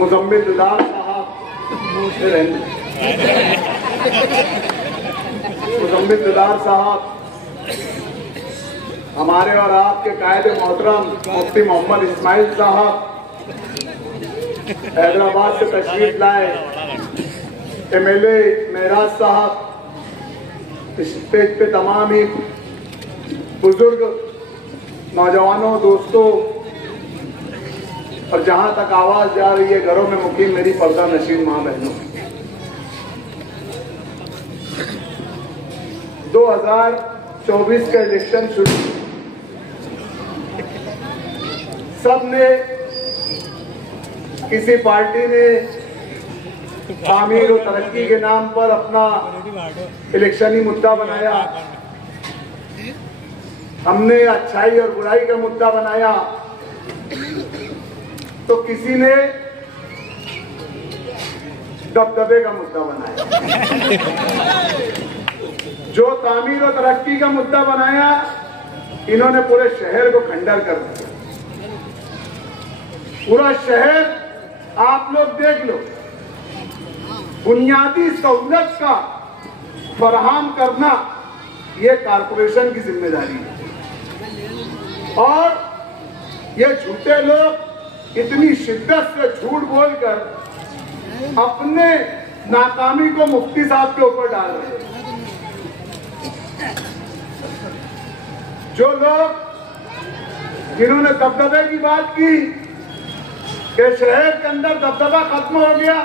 मुजम्मिल साहब हमारे और आपके कायद मोहतरम मुफ्ती मोहम्मद इस्माइल साहब हैदराबाद से तशरीफ लाए, MLA मेराज साहब, स्टेज पे तमाम ही बुजुर्ग नौजवानों, दोस्तों और जहां तक आवाज जा रही है घरों में मुकीम मेरी पर्दा नशीन मां बहनों, 2024 का इलेक्शन शुरू, सबने किसी पार्टी ने तामीर और तरक्की के नाम पर अपना इलेक्शनी मुद्दा बनाया, हमने अच्छाई और बुराई का मुद्दा बनाया, तो किसी ने दबदबे का मुद्दा बनाया। जो तामीर और तरक्की का मुद्दा बनाया, इन्होंने पूरे शहर को खंडर कर दिया। पूरा शहर आप लोग देख लो, बुनियादी सहूलत का फराहम करना ये कारपोरेशन की जिम्मेदारी है। और ये झूठे लोग इतनी शिद्दत से झूठ बोलकर अपने नाकामी को मुफ्ती साहब के ऊपर डाल रहे हैं। जो लोग जिन्होंने दबदबे की बात की कि शहर के अंदर दबदबा खत्म हो गया,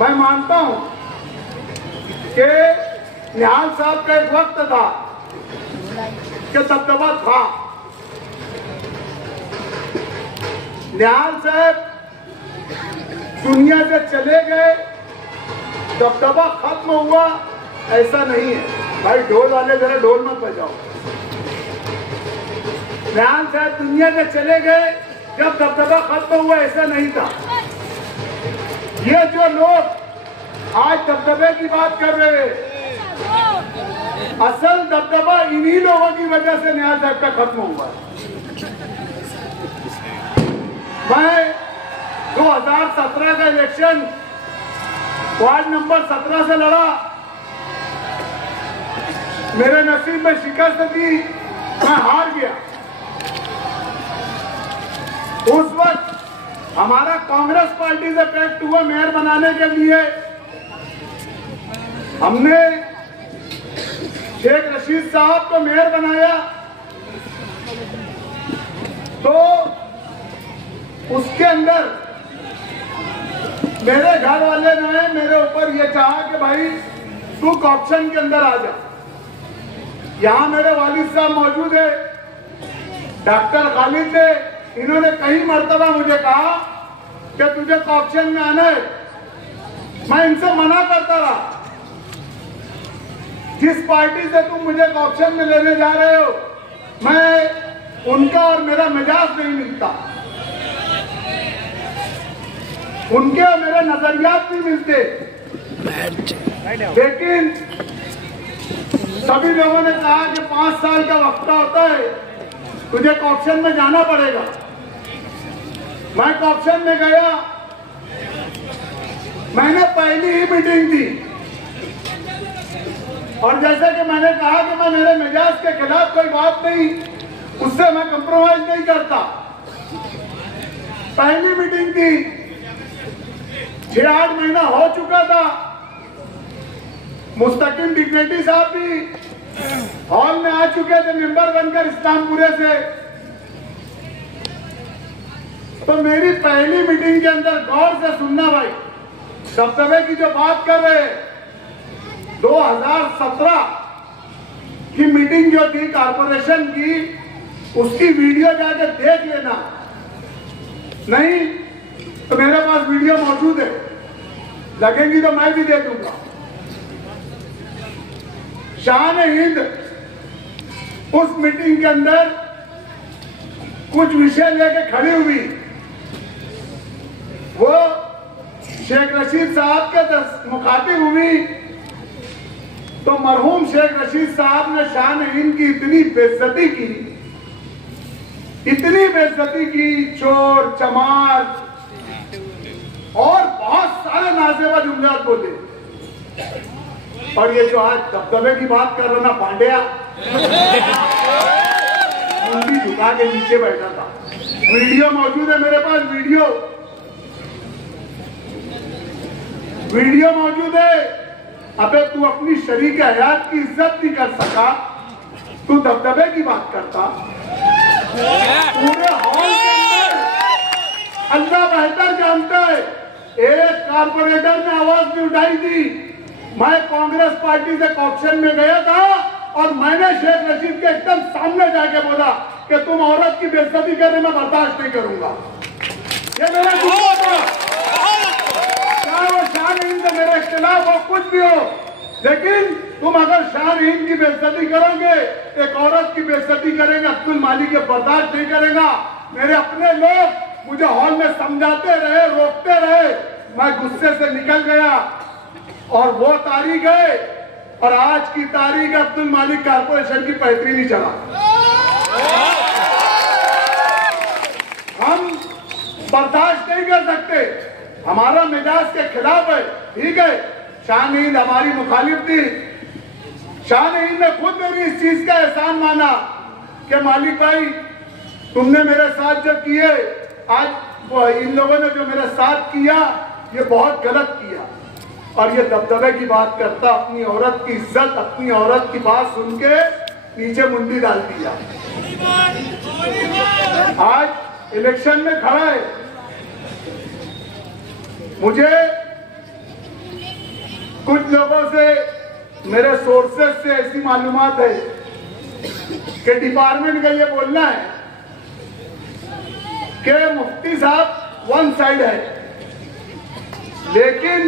मैं मानता हूं कि निहाल साहब का एक वक्त था कि दबदबा था। निहाल साहब दुनिया से चले गए, दबदबा खत्म हुआ, ऐसा नहीं है। भाई ढोल वाले जरा ढोल मत बजाओ। निहाल साहब दुनिया से चले गए जब दबदबा खत्म हुआ, ऐसा नहीं था। ये जो लोग आज दबदबे की बात कर रहे हैं, असल दबदबा इन्हीं लोगों की वजह से निहाल साहब का खत्म हुआ। मैं 2017 का इलेक्शन वार्ड नंबर 17 से लड़ा, मेरे नसीब में शिकस्त थी, मैं हार गया। उस वक्त हमारा कांग्रेस पार्टी से पैक्ट हुआ मेयर बनाने के लिए। हमने शेख रशीद साहब को मेयर बनाया, तो उसके अंदर मेरे घर वाले ने मेरे ऊपर यह चाहा कि भाई तू ऑप्शन के अंदर आ जा। यहां मेरे वालिद साहब मौजूद है, डॉक्टर खालिद ने, इन्होंने कई मर्तबा मुझे कहा कि तुझे ऑप्शन में आना है। मैं इनसे मना करता रहा। जिस पार्टी से तुम मुझे ऑप्शन में लेने जा रहे हो, मैं उनका और मेरा मिजाज नहीं मिलता, उनके और मेरे नजरियात नहीं मिलते। लेकिन सभी लोगों ने कहा कि 5 साल का वक्त होता है, तुझे ऑप्शन में जाना पड़ेगा। मैं ऑप्शन में गया, मैंने पहली ही मीटिंग दी और जैसे कि मैंने कहा कि मैं मेरे मिजाज के खिलाफ कोई बात नहीं, उससे मैं कंप्रोमाइज नहीं करता। पहली मीटिंग थी, 6-8 महीना हो चुका था। मुस्तकिम डिप्टी साहब भी हॉल में आ चुके थे मेंबर बनकर इस्लामपुरे से। तो मेरी पहली मीटिंग के अंदर गौर से सुनना भाई, दबदबे की जो बात कर रहे हैं, 2017 की मीटिंग जो थी कारपोरेशन की, उसकी वीडियो जाके देख लेना। नहीं तो मेरे पास वीडियो मौजूद है, लगेगी तो मैं भी दे दूंगा। शान हिंद उस मीटिंग के अंदर कुछ विषय लेके खड़ी हुई, वो शेख रशीद साहब के मुखातिब हुई, तो मरहूम शेख रशीद साहब ने शान हिंद की इतनी बेइज्जती की, इतनी बेइज्जती की, चोर चमार सेवा जुमलात बोले। और ये जो आज दबदबे की बात कर रहा ना पांड्या, मुंडी झुका के नीचे बैठा था। वीडियो मौजूद है मेरे पास, वीडियो मौजूद है। अबे तू अपनी शरीक हयात की इज्जत नहीं कर सका, तू दबदबे की बात करता। पूरे हॉल के अंदर अल्लाह बेहतर जानता है, एक कारपोरेटर ने आवाज नहीं उठाई थी। मैं कांग्रेस पार्टी से ऑप्शन में गया था और मैंने शेख रशीद के एकदम सामने जाके बोला कि तुम औरत की बेइज्जती करने में बर्दाश्त नहीं करूंगा। ये मेरा जुम्मा था। चाहे वो शाह-ए-हिंद से मेरे खिलाफ हो, कुछ भी हो, लेकिन तुम अगर शाह-ए-हिंद की बेइज्जती करोगे, एक औरत की बेइज्जती करेंगे, अब्दुल मालिक के बर्दाश्त नहीं करेगा। मेरे अपने लोग मुझे हॉल में समझाते रहे, रोकते रहे, मैं गुस्से से निकल गया और वो तारीख है। और आज की तारीख अब्दुल मालिक कारपोरेशन की पैतरी नहीं चला। हम बर्दाश्त नहीं कर सकते, हमारा मिजाज के खिलाफ है। ठीक है, शाह-ए-हिंद हमारी मुखालिफ थी। शाह-ए-हिंद ने खुद मेरी इस चीज का एहसान माना कि मालिक भाई तुमने मेरे साथ जो किए, आज इन लोगों ने जो मेरे साथ किया ये बहुत गलत किया। और ये दबदबे की बात करता, अपनी औरत की इज्जत, अपनी औरत की बात सुन के नीचे मुंडी डाल दिया। आज इलेक्शन में खड़ा है, मुझे कुछ लोगों से, मेरे सोर्सेस से ऐसी मालूमात है कि डिपार्टमेंट का ये बोलना है कि मुफ्ती साहब वन साइड है, लेकिन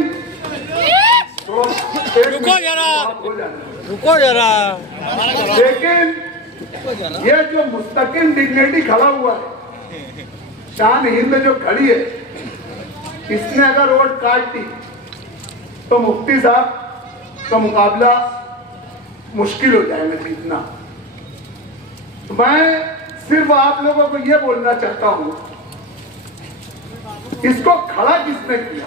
रुको जरा, लेकिन ये जो मुस्तकिल डिग्निटी खड़ा हुआ है, शाह-ए-हिंद जो खड़ी है, इसने अगर वोट काट दी तो मुफ्ती साहब का मुकाबला मुश्किल हो जाएगा जीतना। तो मैं सिर्फ आप लोगों को यह बोलना चाहता हूं, इसको खड़ा किसने किया?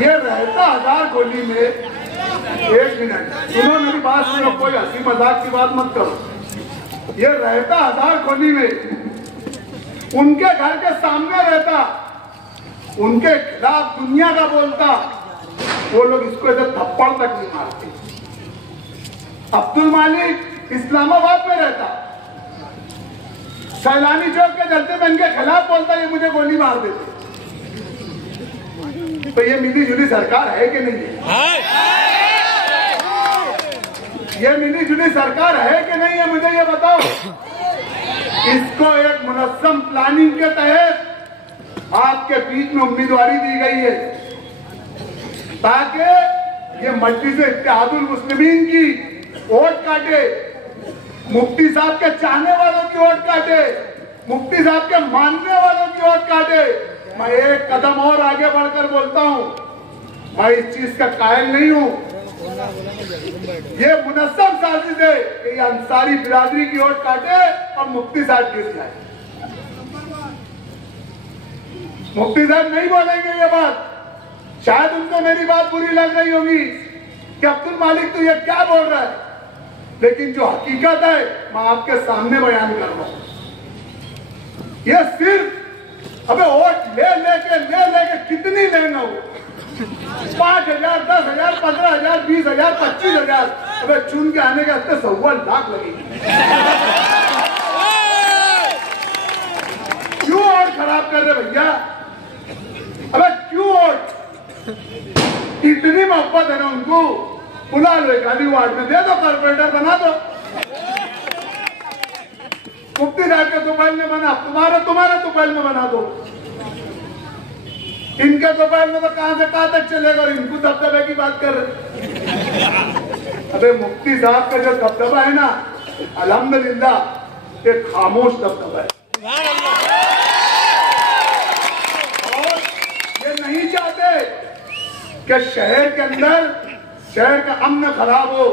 ये रहता हजार गोली में, एक मिनट सुनो मेरी बात सुनो, कोई हंसी मजाक की बात मत करो। ये रहता हजार गोली में, उनके घर के सामने रहता, उनके खिलाफ दुनिया का बोलता, वो लोग इसको ऐसे थप्पड़ तक नहीं मारते। अब्दुल मालिक इस्लामाबाद में रहता, सैलानी चौक के जलते में इनके खिलाफ बोलता, ये मुझे गोली मार देते। तो ये मिली जुली सरकार है कि नहीं है? ये मिली जुली सरकार है कि नहीं है, मुझे ये बताओ। इसको एक मुनस्सम प्लानिंग के तहत आपके बीच में उम्मीदवारी दी गई है ताकि ये मजलिस-ए-इत्तेहादुल मुस्लिमीन की वोट काटे, मुफ्ती साहब के चाहने वालों की वोट काटे, मुफ्ती साहब के मानने वालों की वोट काटे। मैं एक कदम और आगे बढ़कर बोलता हूं, मैं इस चीज का कायल नहीं हूं। ये मुनस्सम साजिश है कि ये अंसारी बिरादरी की वोट काटे और मुफ्ती साहब गिर जाए। मुफ्ती साहब नहीं बोलेंगे ये बात, शायद उनको मेरी बात बुरी लग रही होगी कि अब्दुल मालिक तो ये क्या बोल रहा है, लेकिन जो हकीकत है मैं आपके सामने बयान कर रहा हूं। ये सिर्फ अबे वोट ले लेके कितनी लेंगे वो, 5,000, 10,000, 15,000, 20,000, 25,000, अबे चुन के आने के हफ्ते 1.25 लाख लगेगी। क्यों वोट खराब कर रहे भैया? अबे क्यों वोट? इतनी मोहब्बत है ना उनको, बुला लो एक आधी वार्ड में, दे दो, कारपोरेटर बना दो। मुफ्ती साहब के दोपहर में बना, तुम्हारे दोपहर में बना दो। इनके दोपहर में तो कहां से कहां तक चलेगा और इनको दबदबे की बात कर रहे। अबे मुफ्ती साहब का जो दबदबा है ना, अल्हम्दुलिल्लाह एक खामोश दबदबा है। और ये नहीं चाहते कि शहर के अंदर शहर का अमन खराब हो,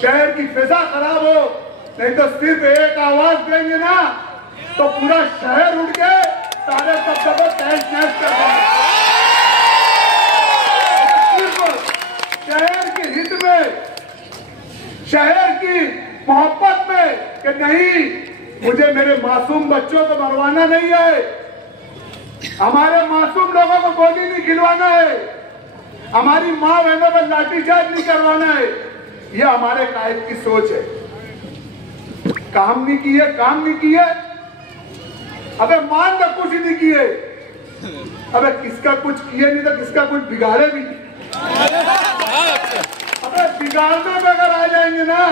शहर की फिजा खराब हो, नहीं तो सिर्फ एक आवाज देंगे ना तो पूरा शहर उड़ के सारे दबदबे तहस नहस कर देंगे। में, शहर की मोहब्बत में कि नहीं, मुझे मेरे मासूम बच्चों को मरवाना नहीं है, हमारे मासूम लोगों को गोली नहीं खिलवाना है, हमारी माँ बहनों पर लाठीचार्ज नहीं करवाना है। यह हमारे कायद की सोच है। काम नहीं किए, काम नहीं किए, अबे मान लो कुछ नहीं किए, अबे किसका कुछ किए नहीं तो किसका कुछ बिगाड़े भी नहीं। अबे बिगाड़ने में अगर आ जाएंगे ना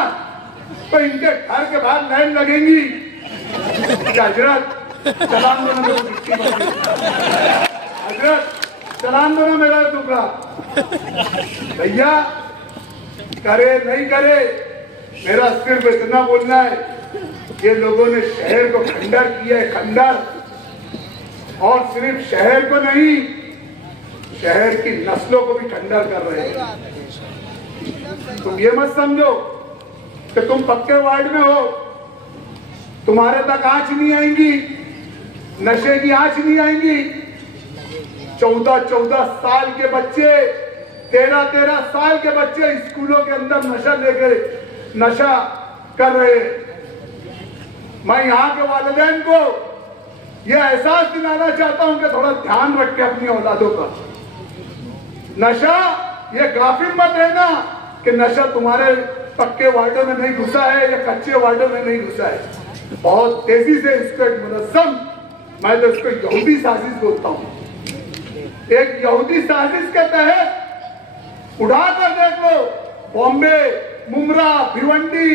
तो इनके घर के बाहर लाइन लगेंगी। हजरत चलान दो ना मेरे को, हजरत चलान दो ना मेरा टुकड़ा। भैया करे नहीं करे, मेरा सिर्फ इतना बोलना है, ये लोगों ने शहर को खंडर किया है, खंडर। और सिर्फ शहर को नहीं, शहर की नस्लों को भी खंडर कर रहे हैं। तुम ये मत समझो कि तुम पक्के वार्ड में हो, तुम्हारे तक आंच नहीं आएंगी, नशे की आंच नहीं आएंगी। 14-14 साल के बच्चे, 13-13 साल के बच्चे स्कूलों के अंदर नशा लेकर नशा कर रहे हैं। मैं यहाँ के वालिदैन को यह एहसास दिलाना चाहता हूं कि थोड़ा ध्यान रखें अपनी औलादों का। नशा ये गाफिल मत रहना कि नशा तुम्हारे पक्के वार्डों में नहीं घुसा है या कच्चे वार्डों में नहीं घुसा है। बहुत तेजी से इसको एक मुनज़्ज़म, मैं तो इसको यहूदी साजिश बोलता हूं, एक यहूदी साजिश के तहत उड़ा कर देख लो, बॉम्बे, मुमरा, भिवंडी,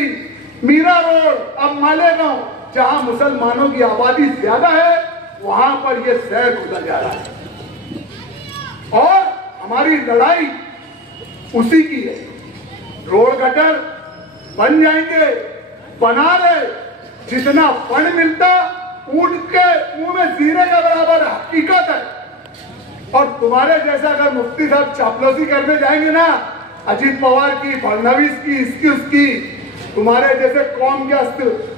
मीरा रोड, अब मालेगांव, जहां मुसलमानों की आबादी ज्यादा है, वहां पर यह शहर खुदा जा रहा है। और हमारी लड़ाई उसी की है। रोड गटर बन जाएंगे, बना रहे, जितना फंड मिलता ऊंट के मुंह में जीरे का बराबर हकीकत है। और तुम्हारे जैसा अगर मुफ्ती साहब चापलूसी करने जाएंगे ना, अजीत पवार की, फडणवीस की, इसकी उसकी, तुम्हारे जैसे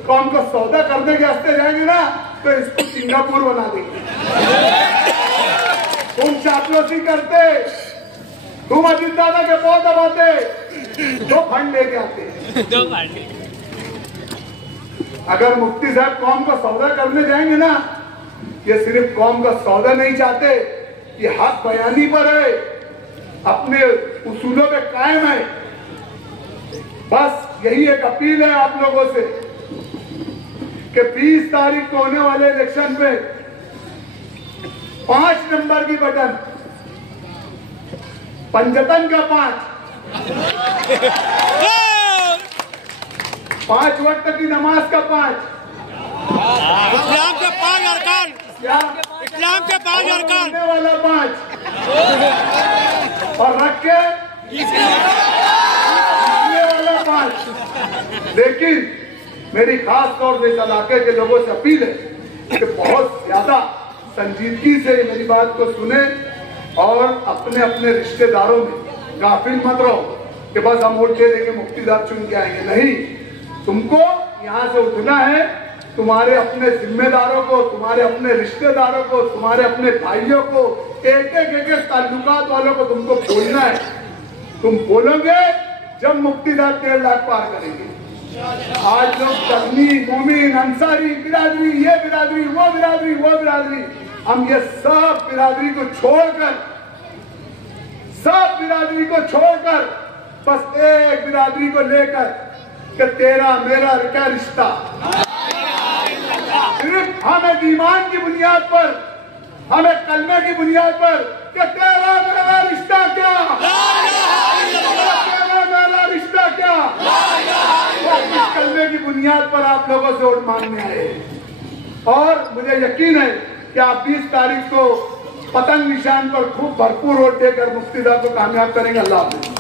कौम को सौदा करने के वास्ते जाएंगे ना तो इसको सिंगापुर बना देंगे। तुम चापलूसी करते, तुम अजीत दादा के पौध दबाते, दो फंड लेके आते। अगर मुफ्ती साहब कौम का सौदा करने जाएंगे ना, ये सिर्फ कौम का सौदा नहीं चाहते, ये हक बयानी पर है, अपने उसूलों पे कायम है। बस यही एक अपील है आप लोगों से कि 20 तारीख को होने वाले इलेक्शन पे 5 नंबर की बटन, पंजतन का 5 वक्त की नमाज का 5, इस्लाम के 5 अरकान, क्या इस्लाम के 5 अरकान वाला 5 और रख के वाला 5। लेकिन मेरी खास तौर से इस इलाके के लोगों से अपील है कि बहुत ज्यादा संजीदगी से मेरी बात को सुने और अपने अपने रिश्तेदारों में गाफिल मत रहो कि बस हम वोट दे देंगे, मुफ्ती साहब चुन के आएंगे। नहीं, तुमको यहाँ से उठना है, तुम्हारे अपने जिम्मेदारों को, तुम्हारे अपने रिश्तेदारों को, तुम्हारे अपने भाइयों को, एक एक ताल्लुकात वालों को तुमको बोलना है। तुम बोलोगे जब मुफ्ती साहब 1.5 लाख पार करेंगे। आज लोग तकनी, मोमिन, अंसारी बिरादरी, ये बिरादरी, वो बिरादरी, वो बिरादरी, हम ये सब बिरादरी को छोड़कर, सब बिरादरी को छोड़कर बस एक बिरादरी को लेकर कि तेरा मेरा क्या रिश्ता, सिर्फ हम एक ईमान की बुनियाद पर, हम एक कलमे की बुनियाद पर कि तेरा मेरा रिश्ता क्या, तेरा मेरा रिश्ता क्या, इस कलमे की बुनियाद पर आप लोगों से वोट मांगने आए। और मुझे यकीन है कि आप 20 तारीख को पतंग निशान पर खूब भरपूर वोट देकर मुफ्ती साहब को कामयाब करेंगे। अल्लाह हाफ़िज़।